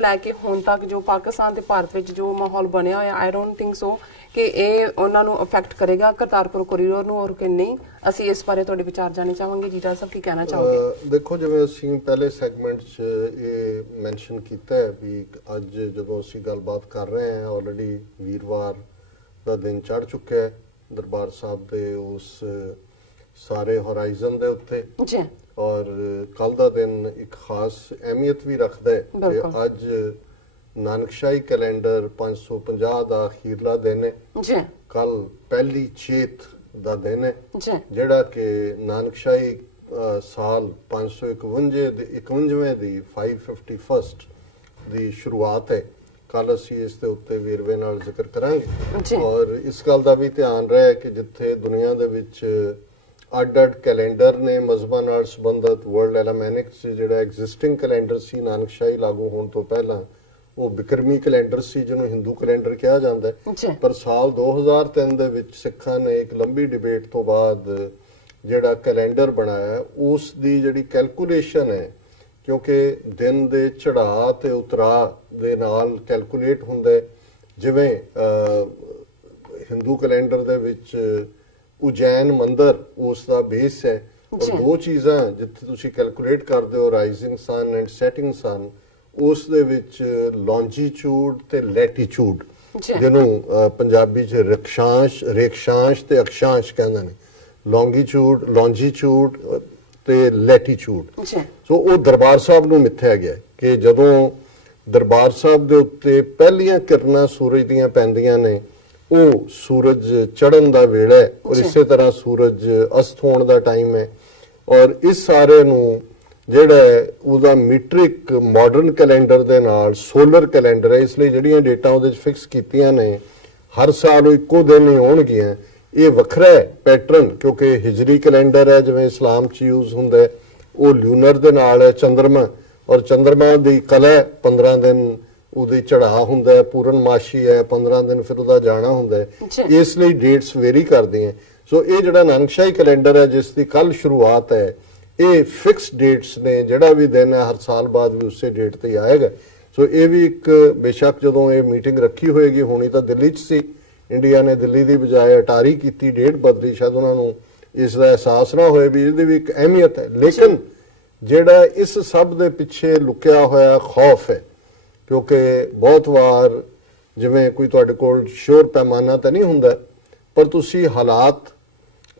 लैके हुण तक जो पाकिस्तान ते भारत विच जो माहौल बनया होया आई डोंट थिंक सो कि ਇਹ ਉਹਨਾਂ ਨੂੰ ਅਫੈਕਟ ਕਰੇਗਾ ਕਰਤਾਰਪੁਰ ਕੋਰੀਡੋਰ ਨੂੰ ਔਰ ਕਿ ਨਹੀਂ। ਅਸੀਂ ਇਸ ਬਾਰੇ ਤੁਹਾਡੇ ਵਿਚਾਰ ਜਾਣਨੇ ਚਾਹਾਂਗੇ। ਜੀਰਾ ਸਾਹਿਬ ਕੀ ਕਹਿਣਾ ਚਾਹੋਗੇ? ਦੇਖੋ ਜਿਵੇਂ ਅਸੀਂ ਪਹਿਲੇ ਸੈਗਮੈਂਟ 'ਚ ਇਹ ਮੈਂਸ਼ਨ ਕੀਤਾ ਹੈ ਵੀ ਅੱਜ ਜਦੋਂ ਅਸੀਂ ਗੱਲਬਾਤ ਕਰ ਰਹੇ ਹਾਂ ਆਲਰੇਡੀ ਵੀਰਵਾਰ ਦਾ ਦਿਨ ਚੜ੍ਹ ਚੁੱਕਿਆ ਹੈ ਦਰਬਾਰ ਸਾਹਿਬ ਦੇ ਉਸ ਸਾਰੇ ਹੋਰਾਈਜ਼ਨ ਦੇ ਉੱਤੇ ਜੀ ਔਰ ਕੱਲ ਦਾ ਦਿਨ ਇੱਕ ਖਾਸ ਅਹਿਮੀਅਤ ਵੀ ਰੱਖਦਾ ਹੈ ਕਿ ਅੱਜ ਨਾਨਕਸ਼ਾਹੀ ਕੈਲੰਡਰ 550 ਦਾ ਅਖੀਰਲਾ ਦਿਨ ਹੈ ਜੀ। ਕੱਲ ਪਹਿਲੀ ਚੇਤ ਦਾ ਦਿਨ ਹੈ ਜਿਹੜਾ ਕਿ ਨਾਨਕਸ਼ਾਹੀ ਸਾਲ 551ਵੇਂ ਦੀ 551st ਦੀ ਸ਼ੁਰੂਆਤ ਹੈ। ਕੱਲ ਅਸੀਂ ਇਸ ਦੇ ਉੱਤੇ ਵੇਰਵੇ ਨਾਲ ਜ਼ਿਕਰ ਕਰਾਂਗੇ ਔਰ ਇਸ ਗੱਲ ਦਾ ਵੀ ਧਿਆਨ ਰਹੇ ਕਿ ਜਿੱਥੇ ਦੁਨੀਆ ਦੇ ਵਿੱਚ ਅੱਡ-ਅੱਡ ਕੈਲੰਡਰ ਨੇ ਮਜ਼ਹਬਾਂ ਨਾਲ ਸੰਬੰਧਿਤ ਵਰਲਡ ਐਲਾਮੈਨਿਕਸ ਜਿਹੜਾ ਐਗਜ਼ਿਸਟਿੰਗ ਕੈਲੰਡਰ ਸੀ ਨਾਨਕਸ਼ਾਹੀ ਲਾਗੂ ਹੋਣ ਤੋਂ ਪਹਿਲਾਂ ਉਹ ਬਿਕਰਮੀ ਕੈਲੰਡਰ ਸੀ ਜਿਹਨੂੰ ਹਿੰਦੂ ਕੈਲੰਡਰ ਕਿਹਾ ਜਾਂਦਾ ਹੈ। ਪਰ ਸਾਲ 2003 ਦੇ ਵਿੱਚ ਸਿੱਖਾਂ ਨੇ ਇੱਕ ਲੰਬੀ ਡਿਬੇਟ ਤੋਂ ਬਾਅਦ ਜਿਹੜਾ ਕੈਲੰਡਰ ਬਣਾਇਆ ਉਸ ਦੀ ਜਿਹੜੀ ਕੈਲਕੂਲੇਸ਼ਨ ਹੈ ਕਿਉਂਕਿ ਦਿਨ ਦੇ ਚੜ੍ਹਾਅ ਤੇ ਉਤਰਾਅ ਦੇ ਨਾਲ ਕੈਲਕੂਲੇਟ ਹੁੰਦਾ ਹੈ। ਜਿਵੇਂ ਹਿੰਦੂ ਕੈਲੰਡਰ ਦੇ ਵਿੱਚ ਉਜੈਨ ਮੰਦਰ ਉਸ ਦਾ ਬੇਸ ਹੈ ਔਰ ਦੋ ਚੀਜ਼ਾਂ ਜਿੱਥੇ ਤੁਸੀਂ ਕੈਲਕੂਲੇਟ ਕਰਦੇ ਹੋ ਰਾਈਜ਼ਿੰਗ ਸਨ ਐਂਡ ਸੈਟਿੰਗ ਸਨ ਉਸ ਦੇ ਵਿੱਚ ਲੌਂਜੀਟਿਊਡ ਤੇ ਲੈਟੀਟਿਊਡ ਜਿਹਨੂੰ ਪੰਜਾਬੀ 'ਚ ਰੇਖਸ਼ਾਂਸ਼ ਤੇ ਅਕਸ਼ਾਂਸ਼ ਕਹਿੰਦੇ ਨੇ ਲੌਂਜੀਟਿਊਡ ਤੇ ਲੈਟੀਟਿਊਡ। ਸੋ ਉਹ ਦਰਬਾਰ ਸਾਹਿਬ ਨੂੰ ਮਿੱਥਿਆ ਗਿਆ ਕਿ ਜਦੋਂ ਦਰਬਾਰ ਸਾਹਿਬ ਦੇ ਉੱਤੇ ਪਹਿਲੀਆਂ ਕਿਰਨਾਂ ਸੂਰਜ ਦੀਆਂ ਪੈਂਦੀਆਂ ਨੇ ਉਹ ਸੂਰਜ ਚੜ੍ਹਨ ਦਾ ਵੇਲਾ ਹੈ ਔਰ ਇਸੇ ਤਰ੍ਹਾਂ ਸੂਰਜ ਅਸਤ ਹੋਣ ਦਾ ਟਾਈਮ ਹੈ ਔਰ ਇਸ ਸਾਰੇ ਨੂੰ ਜਿਹੜਾ ਉਹਦਾ ਮੀਟ੍ਰਿਕ ਮਾਡਰਨ ਕੈਲੰਡਰ ਦੇ ਨਾਲ ਸੋਲਰ ਕੈਲੰਡਰ ਹੈ। ਇਸ ਲਈ ਜਿਹੜੀਆਂ ਡੇਟਾਂ ਉਹਦੇ 'ਚ ਫਿਕਸ ਕੀਤੀਆਂ ਨੇ ਹਰ ਸਾਲ ਉਹ ਇੱਕੋ ਦਿਨ ਹੀ ਹੋਣਗੀਆਂ। ਇਹ ਵੱਖਰਾ ਹੈ ਪੈਟਰਨ ਕਿਉਂਕਿ ਹਿਜਰੀ ਕੈਲੰਡਰ ਹੈ ਜਿਵੇਂ ਇਸਲਾਮ 'ਚ ਯੂਜ਼ ਹੁੰਦਾ ਹੈ ਉਹ ਲਿਊਨਰ ਦੇ ਨਾਲ ਹੈ ਚੰਦਰਮਾ ਔਰ ਚੰਦਰਮਾ ਦੀ ਕਲਾ 15 ਦਿਨ ਉਹਦੀ ਚੜ੍ਹਾਅ ਹੁੰਦਾ ਹੈ ਪੂਰਨਮਾਸ਼ੀ ਹੈ 15 ਦਿਨ ਫਿਰ ਉਹਦਾ ਜਾਣਾ ਹੁੰਦਾ ਹੈ। ਇਸ ਲਈ ਡੇਟਸ ਵੇਰੀ ਕਰਦੀਆਂ। ਸੋ ਇਹ ਜਿਹੜਾ ਨਾਨਕਸ਼ਾਹੀ ਕੈਲੰਡਰ ਹੈ ਜਿਸ ਦੀ ਕੱਲ ਸ਼ੁਰੂਆਤ ਹੈ ਇਹ ਫਿਕਸ ਡੇਟਸ ਨੇ ਜਿਹੜਾ ਵੀ ਦਿਨ ਹੈ ਹਰ ਸਾਲ ਬਾਅਦ ਵੀ ਉਸੇ ਡੇਟ ਤੇ ਆਏਗਾ। ਸੋ ਇਹ ਵੀ ਇੱਕ ਬੇਸ਼ੱਕ ਜਦੋਂ ਇਹ ਮੀਟਿੰਗ ਰੱਖੀ ਹੋਏਗੀ ਹੋਣੀ ਤਾਂ ਦਿੱਲੀ 'ਚ ਸੀ ਇੰਡੀਆ ਨੇ ਦਿੱਲੀ ਦੀ ਬਜਾਏ ਅਟਾਰੀ ਕੀਤੀ ਡੇਟ ਬਦਲੀ ਸ਼ਾਇਦ ਉਹਨਾਂ ਨੂੰ ਇਸ ਦਾ ਅਹਿਸਾਸ ਨਾ ਹੋਏ ਵੀ ਇਹਦੀ ਵੀ ਇੱਕ ਅਹਿਮੀਅਤ ਹੈ। ਲੇਕਿਨ ਜਿਹੜਾ ਇਸ ਸਭ ਦੇ ਪਿੱਛੇ ਲੁਕਿਆ ਹੋਇਆ ਖੌਫ ਹੈ ਕਿਉਂਕਿ ਬਹੁਤ ਵਾਰ ਜਿਵੇਂ ਕੋਈ ਤੁਹਾਡੇ ਕੋਲ ਸ਼ੋਰ ਪੈਮਾਨਾ ਤਾਂ ਨਹੀਂ ਹੁੰਦਾ ਪਰ ਤੁਸੀਂ ਹਾਲਾਤ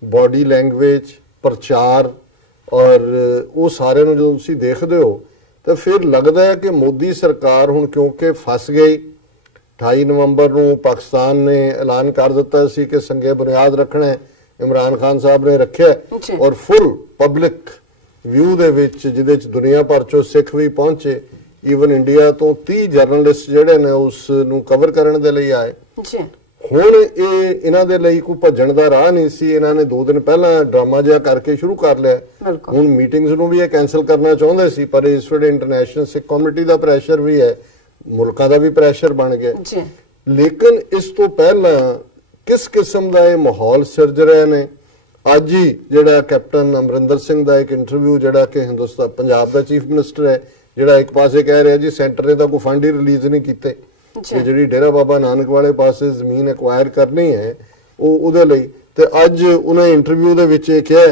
ਬਾਡੀ ਲੈਂਗੁਏਜ ਪ੍ਰਚਾਰ ਔਰ ਉਹ ਸਾਰਿਆਂ ਨੂੰ ਜਦੋਂ ਤੁਸੀਂ ਦੇਖਦੇ ਹੋ ਤਾਂ ਫਿਰ ਲੱਗਦਾ ਹੈ ਕਿ ਮੋਦੀ ਸਰਕਾਰ ਹੁਣ ਕਿਉਂਕਿ ਫਸ ਗਈ 28 ਨਵੰਬਰ ਨੂੰ ਪਾਕਿਸਤਾਨ ਨੇ ਐਲਾਨ ਕਰ ਦਿੱਤਾ ਸੀ ਕਿ ਸੰਗੇ ਬੁਨਿਆਦ ਰੱਖਣਾ ਇਮਰਾਨ ਖਾਨ ਸਾਹਿਬ ਨੇ ਰੱਖਿਆ ਔਰ ਫੁੱਲ ਪਬਲਿਕ ਵਿਊ ਦੇ ਵਿੱਚ ਜਿਹਦੇ 'ਚ ਦੁਨੀਆ ਭਰ 'ਚੋਂ ਸਿੱਖ ਵੀ ਪਹੁੰਚੇ ਈਵਨ ਇੰਡੀਆ ਤੋਂ 30 ਜਰਨਲਿਸਟ ਜਿਹੜੇ ਨੇ ਉਸ ਨੂੰ ਕਵਰ ਕਰਨ ਦੇ ਲਈ ਆਏ। ਹੁਣ ਇਹਨਾਂ ਦੇ ਲਈ ਕੋਈ ਭੱਜਣ ਦਾ ਰਾਹ ਨਹੀਂ ਸੀ। ਇਹਨਾਂ ਨੇ 2 ਦਿਨ ਪਹਿਲਾਂ ਡਰਾਮਾ ਜਿਹਾ ਕਰਕੇ ਸ਼ੁਰੂ ਕਰ ਲਿਆ। ਹੁਣ ਮੀਟਿੰਗਸ ਨੂੰ ਵੀ ਇਹ ਕੈਂਸਲ ਕਰਨਾ ਚਾਹੁੰਦੇ ਸੀ ਪਰ ਇਸ ਵੇਲੇ ਇੰਟਰਨੈਸ਼ਨਲ ਸਿੱਖ ਕਮਿਊਨਿਟੀ ਦਾ ਪ੍ਰੈਸ਼ਰ ਵੀ ਹੈ ਮੁਲਕਾਂ ਦਾ ਵੀ ਪ੍ਰੈਸ਼ਰ ਬਣ ਗਿਆ। ਲੇਕਿਨ ਇਸ ਤੋਂ ਪਹਿਲਾਂ ਕਿਸ ਕਿਸਮ ਦਾ ਇਹ ਮਾਹੌਲ ਸਿਰਜ ਰਹੇ ਨੇ ਅੱਜ ਹੀ ਜਿਹੜਾ ਕੈਪਟਨ ਅਮਰਿੰਦਰ ਸਿੰਘ ਦਾ ਇੱਕ ਇੰਟਰਵਿਊ ਜਿਹੜਾ ਕਿ ਹਿੰਦੁਸਤਾਨ ਪੰਜਾਬ ਦਾ ਚੀਫ ਮਿਨਿਸਟਰ ਹੈ ਜਿਹੜਾ ਇੱਕ ਪਾਸੇ ਕਹਿ ਰਿਹਾ ਜੀ ਸੈਂਟਰ ਨੇ ਤਾਂ ਕੋਈ ਫੰਡ ਹੀ ਰਿਲੀਜ਼ ਨਹੀਂ ਕੀਤੇ ਕਿ ਜਿਹੜੀ ਡੇਰਾ ਬਾਬਾ ਨਾਨਕ ਵਾਲੇ ਪਾਸੇ ਜ਼ਮੀਨ ਐਕਵਾਇਰ ਕਰਨੀ ਹੈ ਉਹ ਉਹਦੇ ਲਈ। ਤੇ ਅੱਜ ਉਹਨੇ ਇੰਟਰਵਿਊ ਦੇ ਵਿੱਚ ਇਹ ਕਿਹਾ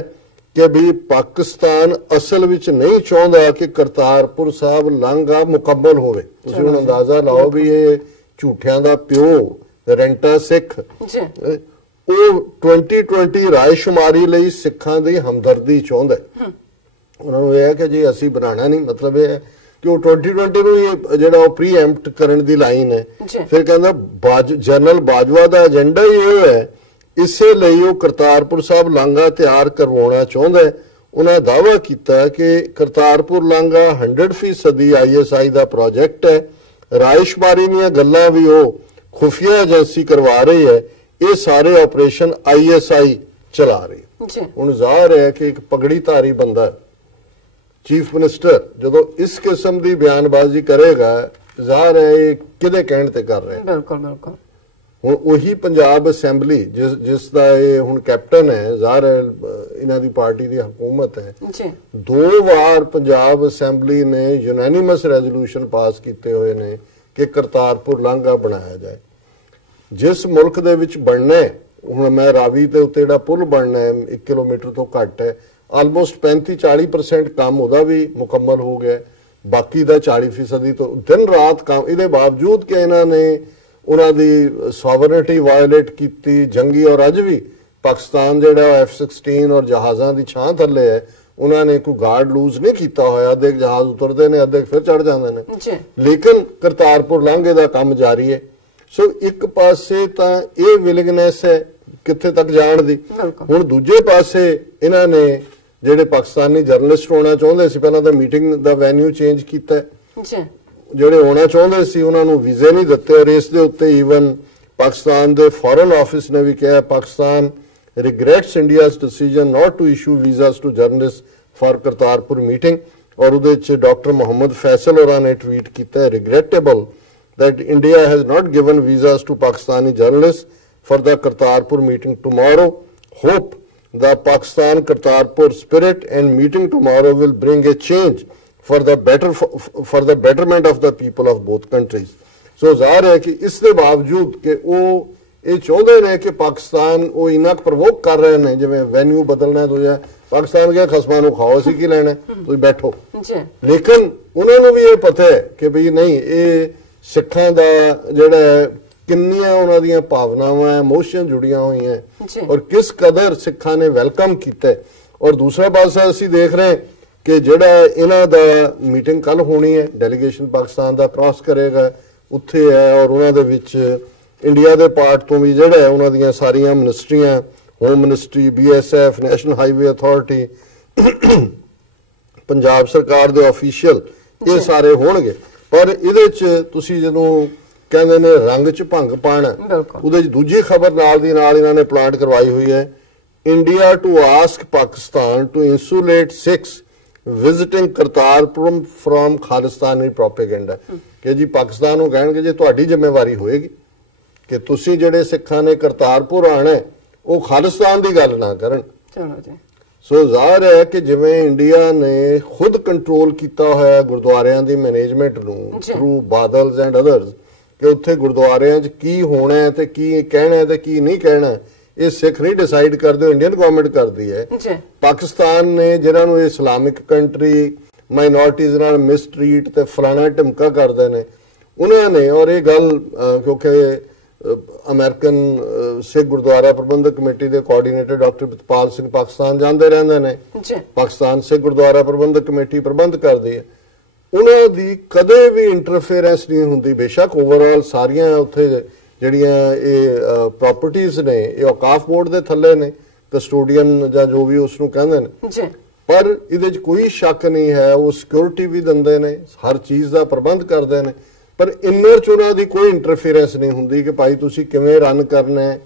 ਕਿ ਵੀ ਪਾਕਿਸਤਾਨ ਅਸਲ ਵਿੱਚ ਨਹੀਂ ਚਾਹੁੰਦਾ ਕਿ ਕਰਤਾਰਪੁਰ ਸਾਹਿਬ ਲਾਂਘਾ ਮੁਕੰਮਲ ਹੋਵੇ। ਤੁਸੀਂ ਹੁਣ ਅੰਦਾਜ਼ਾ ਲਾਓ ਵੀ ਇਹ ਝੂਠਿਆਂ ਦਾ ਪਿਓ ਰੈਂਟਾ ਸਿੱਖ ਉਹ 2020 ਰਾਇਸ਼ੁਮਾਰੀ ਲਈ ਸਿੱਖਾਂ ਦੀ ਹਮਦਰਦੀ ਚਾਹੁੰਦਾ। ਉਹਨਾਂ ਨੂੰ ਇਹ ਹੈ ਕਿ ਜੀ ਅਸੀਂ ਬਣਾਉਣਾ ਨਹੀਂ ਮਤਲਬ ਇਹ ਹੈ ਕਿ ਉਹ 2020 ਨੂੰ ਇਹ ਜਿਹੜਾ ਉਹ ਪ੍ਰੀਐਂਪਟ ਕਰਨ ਦੀ ਲਾਈਨ ਹੈ। ਫਿਰ ਕਹਿੰਦਾ ਜਨਰਲ ਬਾਜਵਾ ਦਾ ਏਜੰਡਾ ਹੀ ਇਹ ਹੈ ਇਸੇ ਲਈ ਉਹ ਕਰਤਾਰਪੁਰ ਸਾਹਿਬ ਲਾਂਘਾ ਤਿਆਰ ਕਰਵਾਉਣਾ ਚਾਹੁੰਦਾ ਹੈ। ਉਹਨਾਂ ਦਾਅਵਾ ਕੀਤਾ ਕਿ ਕਰਤਾਰਪੁਰ ਲਾਂਘਾ 100% ISI ਦਾ ਪ੍ਰੋਜੈਕਟ ਹੈ। ਰਾਇਸ਼ਮਾਰੀ ਦੀਆਂ ਗੱਲਾਂ ਵੀ ਉਹ ਖੁਫੀਆ ਏਜੰਸੀ ਕਰਵਾ ਰਹੀ ਹੈ। ਇਹ ਸਾਰੇ ਆਪਰੇਸ਼ਨ ISI ਚਲਾ ਰਹੀ। ਹੁਣ ਜ਼ਾਹਰ ਹੈ ਕਿ ਇੱਕ ਪਗੜੀਧਾਰੀ ਬੰਦਾ ਚੀਫ ਮਿਨਿਸਟਰ ਜਦੋਂ ਇਸ ਕਿਸਮ ਦੀ ਬਿਆਨਬਾਜ਼ੀ ਕਰੇਗਾ ਜ਼ਾਹਰ ਹੈ ਇਹ ਕਿਹਦੇ ਕਹਿਣ ਤੇ ਕਰ ਰਿਹਾ। ਬਿਲਕੁਲ ਬਿਲਕੁਲ। ਹੁਣ ਉਹੀ ਪੰਜਾਬ ਅਸੈਂਬਲੀ ਜਿਸ ਦਾ ਇਹ ਹੁਣ ਕੈਪਟਨ ਹੈ, ਜ਼ਾਹਰ ਹੈ ਇਹਨਾਂ ਦੀ ਪਾਰਟੀ ਦੀ ਹਕੂਮਤ ਹੈ ਜੀ। 2 ਵਾਰ ਪੰਜਾਬ ਅਸੈਂਬਲੀ ਨੇ ਯੂਨੈਨਿਮਸ ਰੈਜ਼ੋਲੂਸ਼ਨ ਪਾਸ ਕੀਤੇ ਹੋਏ ਨੇ ਕਿ ਕਰਤਾਰਪੁਰ ਲਾਂਘਾ ਬਣਾਇਆ ਜਾਏ। ਜਿਸ ਮੁਲਕ ਦੇ ਵਿੱਚ ਬਣਨਾ ਹੈ, ਹੁਣ ਮੈਂ ਰਾਵੀ ਦੇ ਉੱਤੇ ਜਿਹੜਾ ਪੁਲ ਬਣਨਾ ਹੈ 1 ਕਿਲੋਮੀਟਰ ਤੋਂ ਘੱਟ ਹੈ, ਆਲਮੋਸਟ 35-40% ਕੰਮ ਉਹਦਾ ਵੀ ਮੁਕੰਮਲ ਹੋ ਗਿਆ। ਬਾਕੀ ਦਾ 40% ਤੋਂ ਦਿਨ ਰਾਤ ਕੰਮ, ਇਹਦੇ ਬਾਵਜੂਦ ਕਿ ਇਹਨਾਂ ਨੇ ਉਹਨਾਂ ਦੀ ਸੋਵਰਨਿਟੀ ਵਾਇਓਲੇਟ ਕੀਤੀ ਜੰਗੀ, ਔਰ ਅੱਜ ਵੀ ਪਾਕਿਸਤਾਨ ਜਿਹੜਾ F-16 ਔਰ ਜਹਾਜ਼ਾਂ ਦੀ ਛਾਂ ਥੱਲੇ ਹੈ, ਉਹਨਾਂ ਨੇ ਕੋਈ ਗਾਰਡ ਲੂਜ਼ ਨਹੀਂ ਕੀਤਾ ਹੋਇਆ। ਅੱਧੇ ਜਹਾਜ਼ ਉਤਰਦੇ ਨੇ, ਅੱਧੇ ਫਿਰ ਚੜ ਜਾਂਦੇ ਨੇ, ਲੇਕਿਨ ਕਰਤਾਰਪੁਰ ਲਾਂਘੇ ਦਾ ਕੰਮ ਜਾਰੀ ਹੈ। ਸੋ ਇੱਕ ਪਾਸੇ ਤਾਂ ਇਹ ਵਿਲਿੰਗਨੈਸ ਹੈ ਕਿੱਥੇ ਤੱਕ ਜਾਣ ਦੀ, ਹੁਣ ਦੂਜੇ ਪਾਸੇ ਇਹਨਾਂ ਨੇ ਜਿਹੜੇ ਪਾਕਿਸਤਾਨੀ ਜਰਨਲਿਸਟ ਹੋਣਾ ਚਾਹੁੰਦੇ ਸੀ, ਪਹਿਲਾਂ ਤਾਂ ਮੀਟਿੰਗ ਦਾ ਵੈਨਿਊ ਚੇਂਜ ਕੀਤਾ, ਜਿਹੜੇ ਹੋਣਾ ਚਾਹੁੰਦੇ ਸੀ ਉਹਨਾਂ ਨੂੰ ਵੀਜ਼ੇ ਨਹੀਂ ਦਿੱਤੇ। ਔਰ ਇਸ ਦੇ ਉੱਤੇ ਈਵਨ ਪਾਕਿਸਤਾਨ ਦੇ ਫੋਰਨ ਆਫਿਸ ਨੇ ਵੀ ਕਿਹਾ Pakistan regrets India's decision not to issue visas to journalist for Kartarpur meeting. ਔਰ ਉਹਦੇ ਵਿੱਚ ਡਾਕਟਰ ਮੁਹੰਮਦ ਫੈਸਲ ਹੋਰਾਂ ਨੇ ਟਵੀਟ ਕੀਤਾ, ਰਿਗਰੈਟੇਬਲ that India has not given visas to Pakistani journalists for the Kartarpur meeting tomorrow. Hope the Pakistan Kartarpur spirit and meeting tomorrow will bring a change for the betterment of the people of both countries. So ਜ਼ਾਹਰ ਹੈ ਕਿ ਇਸ ਦੇ ਬਾਵਜੂਦ ਕਿ ਉਹ ਇਹ ਚਾਹੁੰਦੇ ਨੇ ਕਿ ਪਾਕਿਸਤਾਨ ਉਹ ਇੰਨਾ ਪ੍ਰਵੋਕ ਕਰ ਰਹੇ ਨੇ, ਜਿਵੇਂ ਵੈਨਿਊ ਬਦਲਣਾ ਦੂਜਾ ਪਾਕਿਸਤਾਨ ਗਿਆ ਖਸਮਾਂ ਨੂੰ ਖਾਓ, ਅਸੀਂ ਕੀ ਲੈਣਾ, ਤੁਸੀਂ ਬੈਠੋ। ਲੇਕਿਨ ਉਹਨਾਂ ਨੂੰ ਵੀ ਇਹ ਪਤਾ ਹੈ ਕਿ ਵੀ ਨਹੀਂ, ਇਹ ਸਿੱਖਾਂ ਦਾ ਜਿਹੜਾ ਕਿੰਨੀਆਂ ਉਹਨਾਂ ਦੀਆਂ ਭਾਵਨਾਵਾਂ ਇਮੋਸ਼ਨ ਜੁੜੀਆਂ ਹੋਈਆਂ ਔਰ ਕਿਸ ਕਦਰ ਸਿੱਖਾਂ ਨੇ ਵੈਲਕਮ ਕੀਤਾ। ਔਰ ਦੂਸਰਾ ਪਾਸਾ ਅਸੀਂ ਦੇਖ ਰਹੇ ਕਿ ਜਿਹੜਾ ਇਹਨਾਂ ਦਾ ਮੀਟਿੰਗ ਕੱਲ ਹੋਣੀ ਹੈ, ਡੈਲੀਗੇਸ਼ਨ ਪਾਕਿਸਤਾਨ ਦਾ ਕ੍ਰਾਸ ਕਰੇਗਾ ਉੱਥੇ ਹੈ, ਔਰ ਉਹਨਾਂ ਦੇ ਵਿੱਚ ਇੰਡੀਆ ਦੇ ਪਾਰਟ ਤੋਂ ਵੀ ਜਿਹੜਾ ਹੈ ਉਹਨਾਂ ਦੀਆਂ ਸਾਰੀਆਂ ਮਿਨਿਸਟਰੀਆਂ, home ministry, BSF, national highway authority, Punjab ਸਰਕਾਰ ਦੇ ਆਫੀਸ਼ੀਅਲ, ਇਹ ਸਾਰੇ ਹੋਣਗੇ। ਪਰ ਇਹਦੇ ਚ ਤੁਸੀਂ ਜਦੋਂ ਕਹਿੰਦੇ ਨੇ ਰੰਗ ਚ ਭੰਗ ਪਾਣਾ, ਉਹਦੇ ਚ ਦੂਜੀ ਖਬਰ ਨਾਲ ਦੀ ਨਾਲ ਇਹਨਾਂ ਨੇ ਪਲਾਂਟ ਕਰਵਾਈ ਹੋਈ ਹੈ, India to ask Pakistan to insulate Sikhs visiting Kartarpur from Khalistani propaganda. ਕਿ ਜੀ ਪਾਕਿਸਤਾਨ ਨੂੰ ਕਹਿਣਗੇ ਜੇ ਤੁਹਾਡੀ ਜ਼ਿੰਮੇਵਾਰੀ ਹੋਏਗੀ ਕਿ ਤੁਸੀਂ ਜਿਹੜੇ ਸਿੱਖਾਂ ਨੇ ਕਰਤਾਰਪੁਰ ਆਣਾ ਉਹ ਖਾਲਿਸਤਾਨ ਦੀ ਗੱਲ ਨਾ ਕਰਨ। ਚਲੋ ਜੀ। ਸੋ ਜ਼ਾਹਰ ਹੈ ਕਿ ਜਿਵੇਂ ਇੰਡੀਆ ਨੇ ਖੁਦ ਕੰਟਰੋਲ ਕੀਤਾ ਹੋਇਆ ਗੁਰਦੁਆਰਿਆਂ ਦੀ ਮੈਨੇਜਮੈਂਟ ਨੂੰ ਥਰੂ ਬਾਦਲਸ ਐਂਡ ਅਦਰਸ, ਕਿ ਉੱਥੇ ਗੁਰਦੁਆਰਿਆਂ 'ਚ ਕੀ ਹੋਣਾ ਹੈ ਤੇ ਕੀ ਕਹਿਣਾ ਤੇ ਕੀ ਨਹੀਂ ਕਹਿਣਾ, ਇਹ ਸਿੱਖ ਨਹੀਂ ਡਿਸਾਈਡ ਕਰਦੇ, ਇੰਡੀਅਨ ਗਵਰਨਮੈਂਟ ਕਰਦੀ ਹੈ। ਪਾਕਿਸਤਾਨ ਨੇ ਜਿਹਨਾਂ ਨੂੰ ਇਸਲਾਮਿਕ ਕੰਟਰੀ ਮਾਈਨੋਰਟੀਜ਼ ਨਾਲ ਮਿਸਟਰੀਟ ਤੇ ਫਲਾਣਾ ਢਮਕਾ ਕਰਦੇ ਨੇ, ਉਹਨਾਂ ਨੇ, ਔਰ ਇਹ ਗੱਲ ਕਿਉਂਕਿ ਅਮਰੀਕਨ ਸਿੱਖ ਗੁਰਦੁਆਰਾ ਪ੍ਰਬੰਧਕ ਕਮੇਟੀ ਦੇ ਕੋਆਰਡੀਨੇਟਰ ਡਾਕਟਰ ਬਤਪਾਲ ਸਿੰਘ ਪਾਕਿਸਤਾਨ ਜਾਂਦੇ ਰਹਿੰਦੇ ਨੇ, ਪਾਕਿਸਤਾਨ ਸਿੱਖ ਗੁਰਦੁਆਰਾ ਪ੍ਰਬੰਧਕ ਕਮੇਟੀ ਪ੍ਰਬੰਧ ਕਰਦੀ ਹੈ, ਉਹਨਾਂ ਦੀ ਕਦੇ ਵੀ ਇੰਟਰਫੇਰੈਂਸ ਨਹੀਂ ਹੁੰਦੀ। ਬੇਸ਼ੱਕ ਓਵਰਆਲ ਸਾਰੀਆਂ ਉੱਥੇ ਜਿਹੜੀਆਂ ਇਹ ਪ੍ਰਾਪਰਟੀਆਂ ਨੇ ਇਹ ਔਕਾਫ ਬੋਰਡ ਦੇ ਥੱਲੇ ਨੇ, ਕਸਟੋਡੀਅਨ ਜਾਂ ਜੋ ਵੀ ਉਸ ਨੂੰ ਕਹਿੰਦੇ ਨੇ, ਪਰ ਇਹਦੇ 'ਚ ਕੋਈ ਸ਼ੱਕ ਨਹੀਂ ਹੈ ਉਹ ਸਿਕਿਉਰਿਟੀ ਵੀ ਦਿੰਦੇ ਨੇ, ਹਰ ਚੀਜ਼ ਦਾ ਪ੍ਰਬੰਧ ਕਰਦੇ ਨੇ, ਪਰ ਇੰਨਰ 'ਚ ਉਹਨਾਂ ਦੀ ਕੋਈ ਇੰਟਰਫੇਰੈਂਸ ਨਹੀਂ ਹੁੰਦੀ ਕਿ ਭਾਈ ਤੁਸੀਂ ਕਿਵੇਂ ਰਨ ਕਰਨਾ ਹੈ,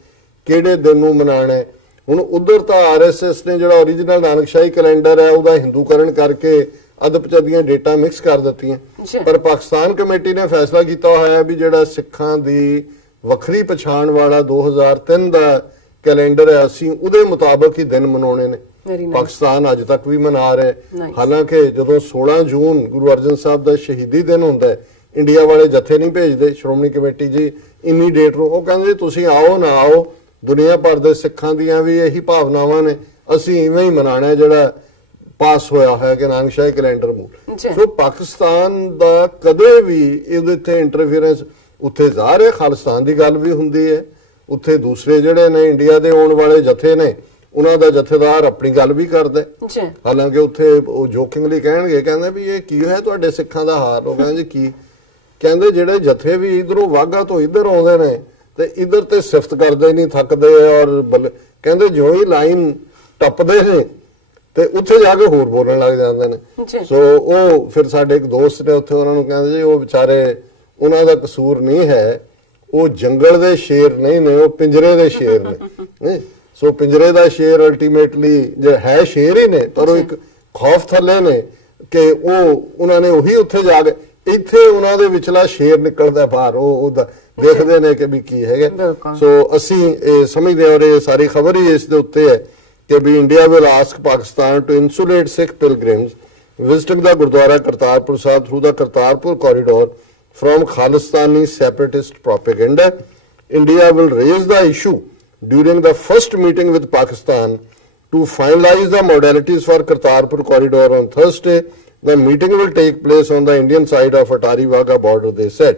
ਕਿਹੜੇ ਦਿਨ ਨੂੰ ਮਨਾਉਣਾ ਹੈ। ਹੁਣ ਉਧਰ ਤਾਂ RSS ਨੇ ਜਿਹੜਾ ਓਰੀਜਨਲ ਨਾਨਕਸ਼ਾਹੀ ਕੈਲੰਡਰ ਹੈ ਉਹਦਾ ਹਿੰਦੂਕਰਨ ਕਰਕੇ ਅਦਪਚਦੀਆਂ ਡੇਟਾ ਮਿਕਸ ਕਰ ਦਿੱਤੀਆਂ, ਪਰ ਪਾਕਿਸਤਾਨ ਕਮੇਟੀ ਨੇ ਫੈਸਲਾ ਕੀਤਾ ਹੋਇਆ ਵੀ ਜਿਹੜਾ ਸਿੱਖਾਂ ਦੀ ਵੱਖਰੀ ਪਛਾਣ ਵਾਲਾ 2003 ਦਾ ਕੈਲੰਡਰ ਹੈ ਅਸੀਂ ਉਹਦੇ ਮੁਤਾਬਕ ਹੀ ਦਿਨ ਮਨਾਉਣੇ ਨੇ। ਪਾਕਿਸਤਾਨ ਅੱਜ ਤੱਕ ਵੀ ਮਨਾ ਰਿਹਾ, ਹਾਲਾਂਕਿ ਜਦੋਂ 16 ਜੂਨ ਗੁਰੂ ਅਰਜਨ ਸਾਹਿਬ ਦਾ ਸ਼ਹੀਦੀ ਦਿਨ ਹੁੰਦਾ, ਇੰਡੀਆ ਵਾਲੇ ਜਥੇ ਨਹੀਂ ਭੇਜਦੇ ਸ਼੍ਰੋਮਣੀ ਕਮੇਟੀ ਜੀ ਇੰਨੀ ਡੇਟ ਨੂੰ, ਉਹ ਕਹਿੰਦੇ ਤੁਸੀਂ ਆਓ ਨਾ ਆਓ, ਦੁਨੀਆ ਭਰ ਦੇ ਸਿੱਖਾਂ ਦੀਆਂ ਵੀ ਇਹੀ ਭਾਵਨਾਵਾਂ ਨੇ, ਅਸੀਂ ਇਵੇਂ ਹੀ ਮਨਾਣਾ ਜਿਹੜਾ ਪਾਸ ਹੋਇਆ ਹੈ ਕਿ ਨਾਨਕਸ਼ਾਹੀ ਕੈਲੰਡਰ ਮੂਲ। ਸੋ ਪਾਕਿਸਤਾਨ ਦਾ ਕਦੇ ਵੀ ਇਹਦੇ ਤੇ ਇੰਟਰਫੇਰੈਂਸ, ਉੱਥੇ ਜ਼ਾਹਰ ਹੈ ਖਾਲਿਸਤਾਨ ਦੀ ਗੱਲ ਵੀ ਹੁੰਦੀ ਹੈ, ਉੱਥੇ ਦੂਸਰੇ ਜਿਹੜੇ ਨੇ ਇੰਡੀਆ ਦੇ ਆਉਣ ਵਾਲੇ ਜਥੇ ਨੇ ਉਹਨਾਂ ਦਾ ਜਥੇਦਾਰ ਆਪਣੀ ਗੱਲ ਵੀ ਕਰਦਾ, ਹਾਲਾਂਕਿ ਉੱਥੇ ਉਹ ਜੋਕਿੰਗਲੀ ਕਹਿਣਗੇ, ਕਹਿੰਦੇ ਵੀ ਇਹ ਕੀ ਹੋਇਆ ਤੁਹਾਡੇ ਸਿੱਖਾਂ ਦਾ ਹਾਲ, ਉਹ ਕਹਿੰਦੇ ਕੀ, ਕਹਿੰਦੇ ਜਿਹੜੇ ਜਥੇ ਵੀ ਇਧਰੋਂ ਵਾਘਾ ਤੋਂ ਇੱਧਰ ਆਉਂਦੇ ਨੇ ਤੇ ਇੱਧਰ ਤੇ ਸਿਫਤ ਕਰਦੇ ਨਹੀਂ ਥੱਕਦੇ, ਔਰ ਕਹਿੰਦੇ ਜਿਉਂ ਹੀ ਲਾਈਨ ਟੱਪਦੇ ਨੇ ਤੇ ਉੱਥੇ ਜਾ ਕੇ ਹੋਰ ਬੋਲਣ ਲੱਗ ਜਾਂਦੇ ਨੇ। ਸੋ ਉਹ ਫਿਰ ਸਾਡੇ ਇੱਕ ਦੋਸਤ ਨੇ ਉੱਥੇ, ਉਹਨਾਂ ਨੂੰ ਕਹਿੰਦੇ ਜੀ ਉਹ ਵਿਚਾਰੇ, ਉਹਨਾਂ ਦਾ ਕਸੂਰ ਨਹੀਂ ਹੈ, ਉਹ ਜੰਗਲ ਦੇ ਸ਼ੇਰ ਨਹੀਂ ਨੇ, ਉਹ ਪਿੰਜਰੇ ਦੇ ਸ਼ੇਰ ਨੇ। ਸੋ ਪਿੰਜਰੇ ਦਾ ਸ਼ੇਰ ਅਲਟੀਮੇਟਲੀ ਜੇ ਹੈ ਸ਼ੇਰ ਹੀ ਨੇ, ਪਰ ਉਹ ਇੱਕ ਖੌਫ ਥੱਲੇ ਨੇ ਕਿ ਉਹਨਾਂ ਨੇ ਉਹੀ ਉੱਥੇ ਜਾ ਕੇ, ਇੱਥੇ ਉਹਨਾਂ ਦੇ ਵਿਚਲਾ ਸ਼ੇਰ ਨਿਕਲਦਾ ਬਾਹਰ, ਉਹ ਦੇਖਦੇ ਨੇ ਕਿ ਵੀ ਕੀ ਹੈਗਾ। ਸੋ ਅਸੀਂ ਇਹ ਸਮਝਦੇ ਹਾਂ, ਔਰ ਇਹ ਸਾਰੀ ਖਬਰ ਹੀ ਇਸ ਦੇ ਉੱਤੇ ਹੈ ਕਿ ਵੀ India will ask Pakistan to insulate Sikh pilgrims visiting the Gurdwara Kartarpur Sahib through the Kartarpur corridor from Khalistani separatist propaganda. India will raise the issue during the first meeting with Pakistan to finalize the modalities for Kartarpur corridor on Thursday. The meeting will take place on the Indian side of Atari Wagah border, they said.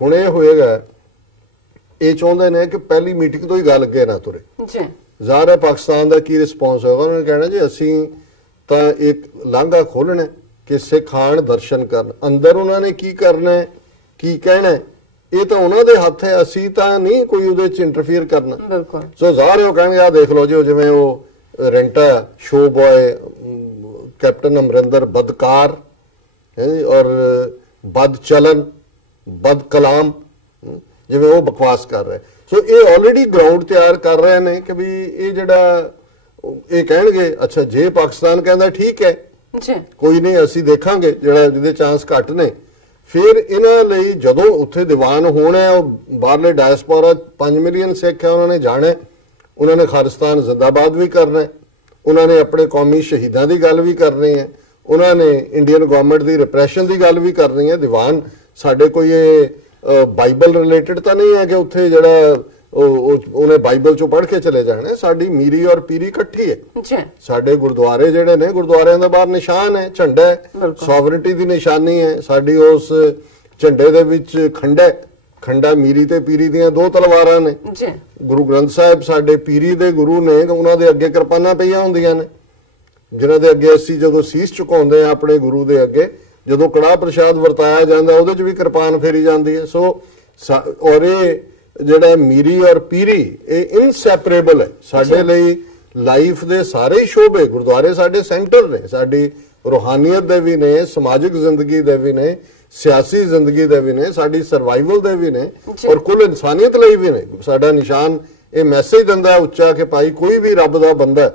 ਹੁਣ ਇਹ ਹੋਏਗਾ, ਇਹ ਚਾਹੁੰਦੇ ਨੇ ਕਿ ਪਹਿਲੀ meeting ਤੋਂ ਹੀ ਗੱਲ ਅੱਗੇ ਨਾ ਤੁਰੇ ਜੀ। ਜ਼ਾਹਰ ਹੈ ਪਾਕਿਸਤਾਨ ਦਾ ਕੀ ਰਿਸਪੌਂਸ ਹੋਏਗਾ, ਉਹਨਾਂ ਨੇ ਕਹਿਣਾ ਜੀ ਅਸੀਂ ਤਾਂ ਇੱਕ ਲਾਂਘਾ ਖੋਲਣਾ ਕਿ ਸਿੱਖ ਆਣ ਦਰਸ਼ਨ ਕਰਨ, ਅੰਦਰ ਉਹਨਾਂ ਨੇ ਕੀ ਕਰਨਾ ਕੀ ਕਹਿਣਾ ਇਹ ਤਾਂ ਉਹਨਾਂ ਦੇ ਹੱਥ ਹੈ, ਅਸੀਂ ਤਾਂ ਨਹੀਂ ਕੋਈ ਉਹਦੇ ਚ ਇੰਟਰਫੀਅਰ ਕਰਨਾ। ਬਿਲਕੁਲ। ਸੋ ਜ਼ਾਹਰ ਉਹ ਕਹਿਣਗੇ ਆ ਦੇਖ ਲਓ ਜੀ, ਜਿਵੇਂ ਉਹ ਰੈਂਟਾ ਸ਼ੋ ਬॉय ਕੈਪਟਨ ਅਮਰਿੰਦਰ ਬਦਕਾਰ ਹੈ ਔਰ ਬਦ ਚਲਨ ਬਦ ਕਲਾਮ, ਜਿਵੇਂ ਉਹ ਬਕਵਾਸ ਕਰ ਰਹੇ। ਸੋ ਇਹ ਆਲਰੇਡੀ ਗਰਾਊਂਡ ਤਿਆਰ ਕਰ ਰਹੇ ਨੇ ਕਿ ਵੀ ਇਹ ਜਿਹੜਾ ਇਹ ਕਹਿਣਗੇ ਅੱਛਾ ਜੇ ਪਾਕਿਸਤਾਨ ਕਹਿੰਦਾ ਠੀਕ ਹੈ ਕੋਈ ਨਹੀਂ ਅਸੀਂ ਦੇਖਾਂਗੇ ਜਿਹੜਾ ਜਿਹਦੇ ਚਾਂਸ ਘੱਟ ਨੇ, ਫਿਰ ਇਹਨਾਂ ਲਈ ਜਦੋਂ ਉੱਥੇ ਦੀਵਾਨ ਹੋਣਾ ਉਹ ਬਾਹਰਲੇ ਡਾਇਸਪੋਰਾ 5 ਮਿਲੀਅਨ ਸਿੱਖ ਹੈ, ਉਹਨਾਂ ਨੇ ਜਾਣਾ, ਉਹਨਾਂ ਨੇ ਖਾਲਿਸਤਾਨ ਜ਼ਿੰਦਾਬਾਦ ਵੀ ਕਰਨਾ, ਉਹਨਾਂ ਨੇ ਆਪਣੇ ਕੌਮੀ ਸ਼ਹੀਦਾਂ ਦੀ ਗੱਲ ਵੀ ਕਰਨੀ ਹੈ, ਉਹਨਾਂ ਨੇ ਇੰਡੀਅਨ ਗਵਰਨਮੈਂਟ ਦੀ ਰਿਪਰੈਸ਼ਨ ਦੀ ਗੱਲ ਵੀ ਕਰਨੀ ਹੈ। ਦੀਵਾਨ ਸਾਡੇ ਕੋਈ ਇਹ ਬਾਈਬਲ ਰਿਲੇਟਡ ਤਾਂ ਨਹੀਂ ਹੈ ਕਿ ਉੱਥੇ ਜਿਹੜਾ ਉਹਨੇ ਬਾਈਬਲ ਚੋਂ ਪੜ੍ਹ ਕੇ ਚਲੇ ਜਾਣਾ, ਸਾਡੀ ਮੀਰੀ ਔਰ ਪੀਰੀ ਇਕੱਠੀ ਹੈ। ਸਾਡੇ ਗੁਰਦੁਆਰੇ ਜਿਹੜੇ ਨੇ, ਗੁਰਦੁਆਰਿਆਂ ਦਾ ਬਾਹਰ ਨਿਸ਼ਾਨ ਹੈ, ਝੰਡਾ ਹੈ, ਸੋਵਰਨਟੀ ਦੀ ਨਿਸ਼ਾਨੀ ਹੈ ਸਾਡੀ, ਉਸ ਝੰਡੇ ਦੇ ਵਿੱਚ ਖੰਡਾ ਮੀਰੀ ਤੇ ਪੀਰੀ ਦੀਆਂ ਦੋ ਤਲਵਾਰਾਂ ਨੇ। ਗੁਰੂ ਗ੍ਰੰਥ ਸਾਹਿਬ ਸਾਡੇ ਪੀਰੀ ਦੇ ਗੁਰੂ ਨੇ, ਉਹਨਾਂ ਦੇ ਅੱਗੇ ਕਿਰਪਾਨਾਂ ਪਈਆਂ ਹੁੰਦੀਆਂ ਨੇ, ਜਿਨ੍ਹਾਂ ਦੇ ਅੱਗੇ ਅਸੀਂ ਜਦੋਂ ਸੀਸ ਝੁਕਾਉਂਦੇ ਆ ਆਪਣੇ ਗੁਰੂ ਦੇ ਅੱਗੇ, ਜਦੋਂ ਕੜਾਹ ਪ੍ਰਸ਼ਾਦ ਵਰਤਾਇਆ ਜਾਂਦਾ ਉਹਦੇ 'ਚ ਵੀ ਕਿਰਪਾਨ ਫੇਰੀ ਜਾਂਦੀ ਹੈ। ਸੋ ਔਰ ਇਹ ਜਿਹੜਾ ਮੀਰੀ ਔਰ ਪੀਰੀ ਇਹ ਇਨਸੈਪਰੇਬਲ ਹੈ ਸਾਡੇ ਲਈ। ਲਾਈਫ ਦੇ ਸਾਰੇ ਹੀ ਸ਼ੋਬੇ, ਗੁਰਦੁਆਰੇ ਸਾਡੇ ਸੈਂਟਰ ਨੇ, ਸਾਡੀ ਰੂਹਾਨੀਅਤ ਦੇ ਵੀ ਨੇ, ਸਮਾਜਿਕ ਜ਼ਿੰਦਗੀ ਦੇ ਵੀ ਨੇ, ਸਿਆਸੀ ਜ਼ਿੰਦਗੀ ਦੇ ਵੀ ਨੇ, ਸਾਡੀ ਸਰਵਾਈਵਲ ਦੇ ਵੀ ਨੇ, ਔਰ ਕੁੱਲ ਇਨਸਾਨੀਅਤ ਲਈ ਵੀ ਨੇ। ਸਾਡਾ ਨਿਸ਼ਾਨ ਇਹ ਮੈਸੇਜ ਦਿੰਦਾ ਉੱਚਾ ਕਿ ਭਾਈ ਕੋਈ ਵੀ ਰੱਬ ਦਾ ਬੰਦਾ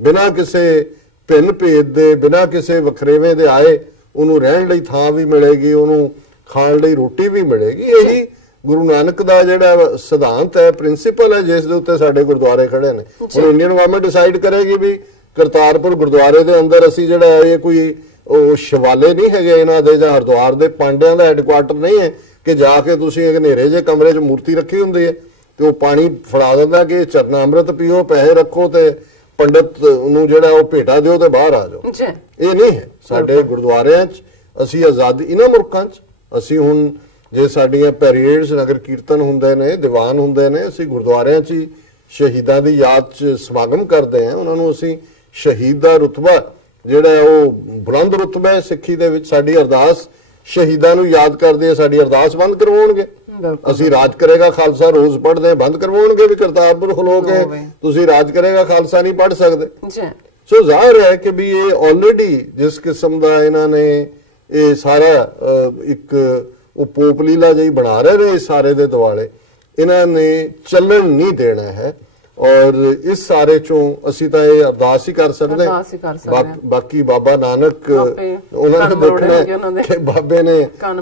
ਬਿਨਾਂ ਕਿਸੇ ਭਿੰਨ ਭੇਦ ਦੇ, ਬਿਨਾਂ ਕਿਸੇ ਵਖਰੇਵੇਂ ਦੇ ਆਏ, ਉਹਨੂੰ ਰਹਿਣ ਲਈ ਥਾਂ ਵੀ ਮਿਲੇਗੀ, ਉਹਨੂੰ ਖਾਣ ਲਈ ਰੋਟੀ ਵੀ ਮਿਲੇਗੀ। ਇਹੀ ਗੁਰੂ ਨਾਨਕ ਦਾ ਜਿਹੜਾ ਸਿਧਾਂਤ ਹੈ, ਪ੍ਰਿੰਸੀਪਲ ਹੈ, ਜਿਸ ਦੇ ਉੱਤੇ ਸਾਡੇ ਗੁਰਦੁਆਰੇ ਖੜੇ ਨੇ। ਹੁਣ ਇੰਡੀਅਨ ਗਵਰਨਮੈਂਟ ਡਿਸਾਈਡ ਕਰੇਗੀ ਵੀ ਕਰਤਾਰਪੁਰ ਗੁਰਦੁਆਰੇ ਦੇ ਅੰਦਰ ਅਸੀਂ ਜਿਹੜਾ ਇਹ ਕੋਈ ਉਹ ਸ਼ਿਵਾਲੇ ਨਹੀਂ ਹੈਗੇ ਇਹਨਾਂ ਦੇ, ਜਾਂ ਹਰਿਦੁਆਰ ਦੇ ਪਾਂਡਿਆਂ ਦਾ ਹੈੱਡਕੁਆਟਰ ਨਹੀਂ ਹੈ ਕਿ ਜਾ ਕੇ ਤੁਸੀਂ ਇੱਕ ਹਨੇਰੇ ਜਿਹੇ ਕਮਰੇ 'ਚ ਮੂਰਤੀ ਰੱਖੀ ਹੁੰਦੀ ਹੈ ਤੇ ਉਹ ਪਾਣੀ ਫੜਾ ਦਿੰਦਾ ਕਿ ਚਰਨਾ ਅੰਮ੍ਰਿਤ ਪੀਓ, ਪੈਸੇ ਰੱਖੋ ਤੇ ਪੰਡਤ ਨੂੰ ਜਿਹੜਾ ਉਹ ਭੇਟਾ ਦਿਓ ਤੇ ਬਾਹਰ ਆ ਜਾਓ। ਇਹ ਨਹੀਂ ਹੈ ਸਾਡੇ ਗੁਰਦੁਆਰਿਆਂ 'ਚ। ਅਸੀਂ ਆਜ਼ਾਦੀ ਇਹਨਾਂ ਮੁਲਕਾਂ 'ਚ ਅਸੀਂ ਹੁਣ ਜੇ ਸਾਡੀਆਂ ਪੈਰੇਡਸ ਨਗਰ ਕੀਰਤਨ ਹੁੰਦੇ ਨੇ, ਦੀਵਾਨ ਹੁੰਦੇ ਨੇ, ਅਸੀਂ ਗੁਰਦੁਆਰਿਆਂ 'ਚ ਹੀ ਸ਼ਹੀਦਾਂ ਦੀ ਯਾਦ 'ਚ ਸਮਾਗਮ ਕਰਦੇ ਹਾਂ। ਉਹਨਾਂ ਨੂੰ ਅਸੀਂ ਸ਼ਹੀਦ ਦਾ ਰੁਤਬਾ ਜਿਹੜਾ ਉਹ ਬੁਲੰਦ ਰੁਤਬਾ ਹੈ ਸਿੱਖੀ ਦੇ ਵਿੱਚ। ਸਾਡੀ ਅਰਦਾਸ ਸ਼ਹੀਦਾਂ ਨੂੰ ਯਾਦ ਕਰਦੇ ਆ, ਸਾਡੀ ਅਰਦਾਸ ਬੰਦ ਕਰਵਾਉਣਗੇ। ਅਸੀਂ ਰਾਜ ਕਰੇਗਾ ਖਾਲਸਾ ਰੋਜ਼ ਪੜ੍ਹਦੇ ਬੰਦ ਕਰਵਾਉਣਗੇ ਵੀ ਕਰਤਾਰਪੁਰ ਖਲੋ ਕੇ ਤੁਸੀਂ ਰਾਜ ਕਰੇਗਾ ਖਾਲਸਾ ਨਹੀਂ ਪੜ੍ਹ ਸਕਦੇ। ਸੋ ਜ਼ਾਹਿਰ ਹੈ ਕਿ ਵੀ ਇਹ ਆਲਰੇਡੀ ਜਿਸ ਕਿਸਮ ਦਾ ਇਹਨਾਂ ਨੇ ਇਹ ਸਾਰਾ ਇੱਕ ਉਹ ਪੋਪ ਲੀਲਾ ਜਿਹੀ ਬਣਾ ਰਹੇ ਨੇ ਇਸ ਸਾਰੇ ਦੇ ਦੁਆਲੇ, ਇਹਨਾਂ ਨੇ ਚੱਲਣ ਨਹੀਂ ਦੇਣਾ ਹੈ। ਔਰ ਇਸ ਸਾਰੇ ਚੋਂ ਅਸੀਂ ਤਾਂ ਇਹ ਅਰਦਾਸ ਹੀ ਕਰ ਸਕਦੇ ਹਾਂ। ਬਾਕੀ ਬਾਬਾ ਨਾਨਕ ਉਹਨਾਂ ਨੇ ਦੇਖਣਾ ਕਿ ਬਾਬੇ ਨੇ ਕੰਨ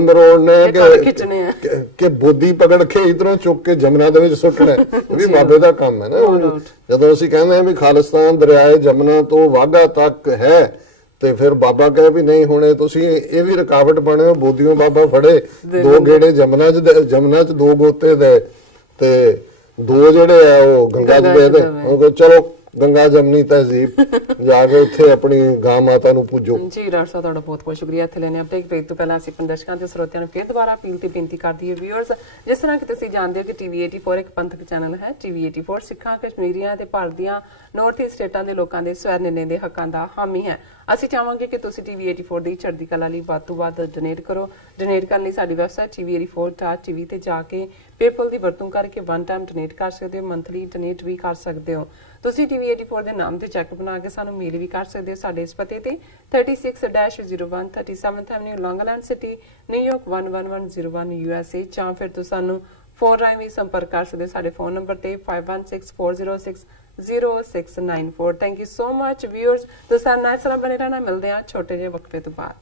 ਮਰੋੜਨੇ ਕਿ ਬੋਦੀ ਪਕੜ ਕੇ ਇਧਰੋਂ ਚੁੱਕ ਕੇ ਜਮਨਾ ਦੇ ਵਿੱਚ ਸੁੱਟਣਾ, ਵੀ ਬਾਬੇ ਦਾ ਕੰਮ ਹੈ ਨਾ। ਜਦੋਂ ਅਸੀਂ ਕਹਿੰਦੇ ਹਾਂ ਵੀ ਖਾਲਿਸਤਾਨ ਦਰਿਆਏ ਜਮਨਾ ਤੋਂ ਵਾਘਾ ਤੱਕ ਹੈ ਤੇ ਫਿਰ ਬਾਬਾ ਕਹੇ ਵੀ ਨਹੀਂ ਹੁਣੇ ਤੁਸੀਂ ਇਹ ਵੀ ਰੁਕਾਵਟ ਬਣੇ, ਬੋਦੀਓਂ ਬਾਬਾ ਫੜੇ, ਦੋ ਗੇੜੇ ਜਮਨਾ ਚ ਦੋ ਗੋਤੇ ਦੇ ਤੇ ਦੋ ਜਿਹੜੇ ਆ ਉਹ ਗੰਗਾ ਚ ਦੇ, ਉਹ ਚਲੋ ਗੰਗਾ ਜਮਨੀ ਤਹਿਜ਼ੀਬ ਜਾ ਕੇ ਉੱਥੇ ਆਪਣੀ ਗਾਂ ਮਾਤਾ ਨੂੰ ਪੂਜੋ। ਜੀ ਡਾਕਟਰ ਸਾਹਿਬ ਤੁਹਾਡਾ ਬਹੁਤ ਬਹੁਤ ਸ਼ੁਕਰੀਆ। ਇੱਥੇ ਲੈਣੇ ਅਪਡੇਟ ਬ੍ਰੇਕ ਤੋਂ ਪਹਿਲਾਂ ਅਸੀਂ ਦਰਸ਼ਕਾਂ ਤੇ ਸਰੋਤਿਆਂ ਨੂੰ ਫਿਰ ਦੁਬਾਰਾ ਅਪੀਲ ਤੇ ਬੇਨਤੀ ਕਰਦੀ ਹੈ ਵਿਊਅਰਸ, ਜਿਸ ਤਰ੍ਹਾਂ ਕਿ ਤੁਸੀਂ ਜਾਣਦੇ ਹੋ ਕਿ ਟੀਵੀ 84 ਇੱਕ ਪੰਥਕ ਚੈਨਲ ਹੈ। ਟੀਵੀ 84 ਸਿੱਖਾਂ, ਕਸ਼ਮੀਰੀਆਂ ਤੇ ਭਾਰਤ ਦੀਆਂ ਨਾਰਥ ਈਸਟ ਸਟੇਟਾਂ ਦੇ ਲੋਕਾਂ ਦੇ ਸਵੈ ਨਿਰਣੇ ਦੇ ਹੱਕਾਂ ਦਾ ਹਾਮੀ ਹੈ। ਅਸੀਂ ਚਾਹਾਂਗੇ ਕਿ ਤੁਸੀਂ ਟੀਵੀ 84 ਦੀ ਚੜ੍ਹਦੀ ਕਲਾ ਲਈ ਵੱਧ ਤੋਂ ਵੱਧ ਡੋਨੇਟ ਕਰੋ। ਡੋਨੇਟ ਕਰਨ ਲਈ ਸਾਡੀ ਵੈਬਸਾਈਟ tv84.tv ਤੇ ਜਾ ਕੇ ਪੇਪਲ ਦੀ ਵਰਤੋਂ ਕਰਕੇ ਵਨ ਟਾਈਮ ਡੋਨੇਟ ਕਰ ਸਕਦੇ ਹੋ, ਮੰਥਲੀ ਡੋਨੇਟ ਵੀ ਕਰ ਸਕਦੇ ਹੋ। ਤੁਸੀਂ ਟੀਵੀ 84 ਦੇ ਨਾਮ ਤੇ ਚੈੱਕ ਬਣਾ ਕੇ ਸਾਨੂੰ ਮੇਲ ਵੀ ਕਰ ਸਕਦੇ ਹੋ ਸਾਡੇ ਇਸ ਪਤੇ ਤੇ 36-01 37th ਐਵਨਿਊ ਲੌਂਗ ਆਈਲੈਂਡ ਸਿਟੀ, ਨਿਊਯਾਰਕ 11101 USA, ਜਾਂ ਫਿਰ ਤੁਸੀਂ ਸਾਨੂੰ ਫੋਨ ਰਾਹੀਂ ਵੀ ਸੰਪਰਕ ਕਰ ਸਕਦੇ ਹੋ ਸਾਡੇ ਫੋਨ ਨੰਬਰ ਤੇ 5164060694। Thank you so much viewers. ਤੁਸੀਂ ਸਾਡੇ ਨਾਲ ਬਣੇ ਰਹਿਣਾ। ਮਿਲਦੇ ਹਾਂ ਛੋਟੇ ਜਿਹੇ ਵਕਫੇ ਤੋਂ ਬਾਅਦ।